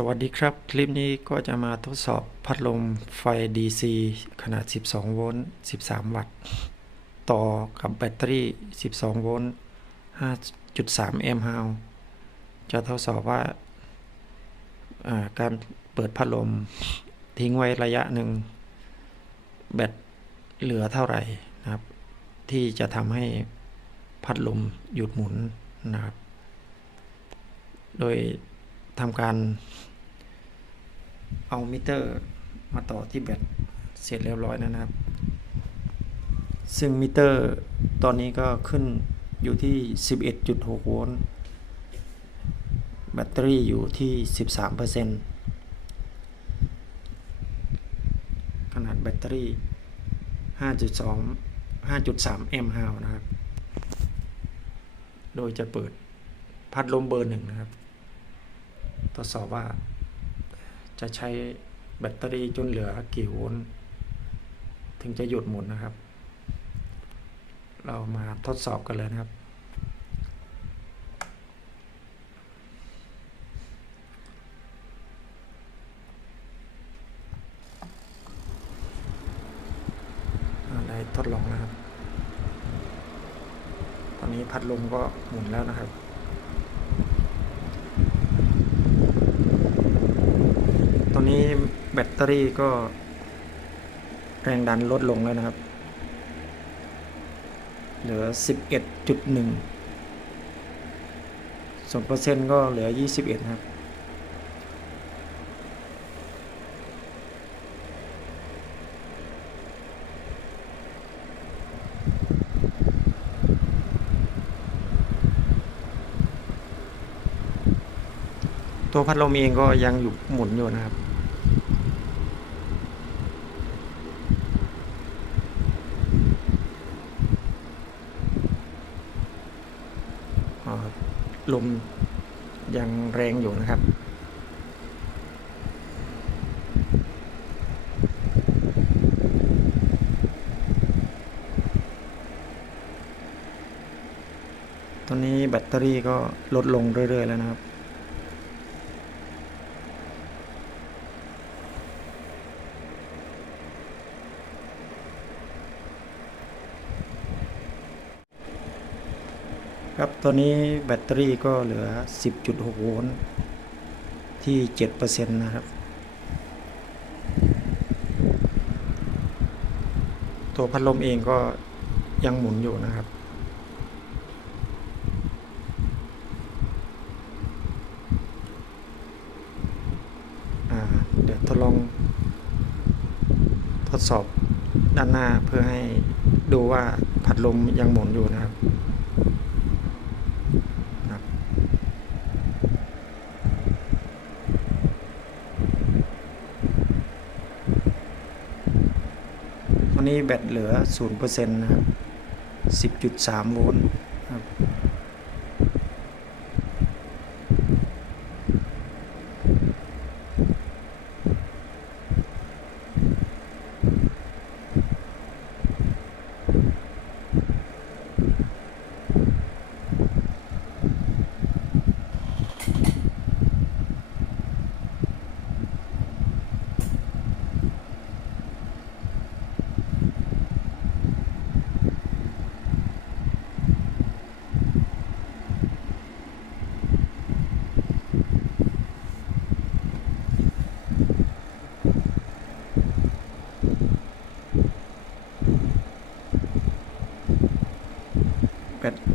สวัสดีครับ คลิปนี้ก็จะมาทดสอบพัดลมไฟ DC ขนาด 12 โวลต์ 13 วัตต์ ต่อกับแบตเตอรี่ 12 โวลต์ 5.3 แอมป์ฮาวจะทดสอบว่าอ่าการเปิดพัดลมทิ้งไว้ระยะหนึ่ง แบตเหลือเท่าไหร่นะครับ ที่จะทำให้พัดลมหยุดหมุนนะครับ โดยทำการ เอามิเตอร์มาต่อที่แบตเสร็จเรียบร้อยแล้วนะครับ ซึ่งมิเตอร์ตอนนี้ก็ขึ้นอยู่ที่ 11.6 โวลต์ แบตเตอรี่อยู่ที่ 13%ขนาดแบตเตอรี่ 5.2 5.3 แอมป์ฮาวนะครับ โดยจะเปิดพัดลมเบอร์หนึ่งนะครับ ทดสอบว่า จะใช้แบตเตอรี่จนเหลือกี่โวลต์ถึงจะหยุดหมุนนะครับ เรามาทดสอบกันเลยนะครับอ่าได้ทดลองนะครับ ตอนนี้พัดลมก็หมุนแล้วนะครับ ตอ นี้แบตเตอรี่ก็แรงดันลดลงแล้วนะครับ เหลือ 11.1 ส่วนเปอร์เซ็นต์ก็เหลือ 21นะครับตัวพัดลมเองก็ยังอยู่หมุนอยู่นะครับ อ่า ลมยังแรงอยู่นะครับ ตอนนี้แบตเตอรี่ก็ลดลงเรื่อยๆแล้วนะครับ ครับตอนนี้แบตเตอรี่ก็เหลือ 10.6 โวลต์ที่ 7%นะครับ ตัวพัดลมเองก็ยังหมุนอยู่นะครับ เดี๋ยวทดลองทดสอบด้านหน้าเพื่อให้ดูว่าพัดลมยังหมุนอยู่นะครับ นี้แบตเหลือ 0%นะครับ 10.3 โวลต์ครับ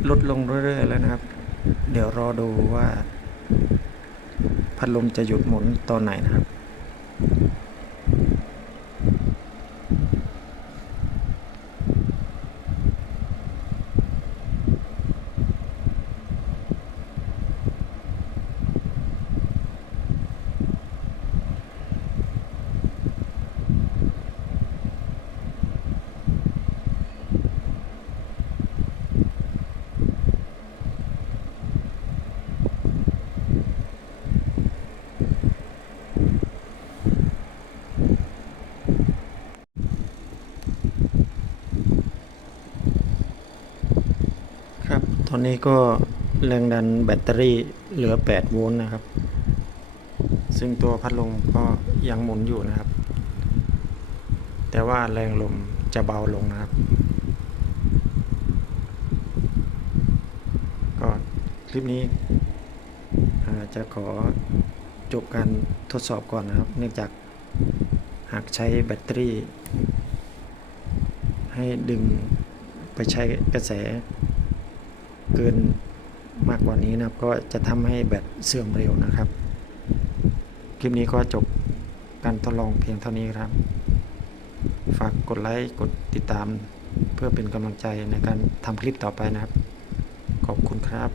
ลดลงเรื่อยๆแล้วนะครับ เดี๋ยวรอดูว่า พัดลมจะหยุดหมุนตอนไหนนะครับ ครับ ต อนนี้ก็แรงดันแบตเตอรี่เหลือ 8 โวลต์นะครับ ซึ่งตัวพัดลมก็ยังหมุนอยู่นะครับ แต่ว่าแรงลมจะเบาลงนะครับ ก็คลิปนี้จะขอจบการทดสอบก่อนนะครับ เนื่องจากหากใช้แบตเตอรี่ ให้ดึงไปใช้กระแส เกินมากกว่านี้นะครับก็จะทำให้แบตเสื่อมเร็วนะครับ คลิปนี้ก็จบการทดลองเพียงเท่านี้ครับ ฝากกดไลค์กดติดตามเพื่อเป็นกำลังใจในการทำคลิปต่อไปนะครับ ขอบคุณครับ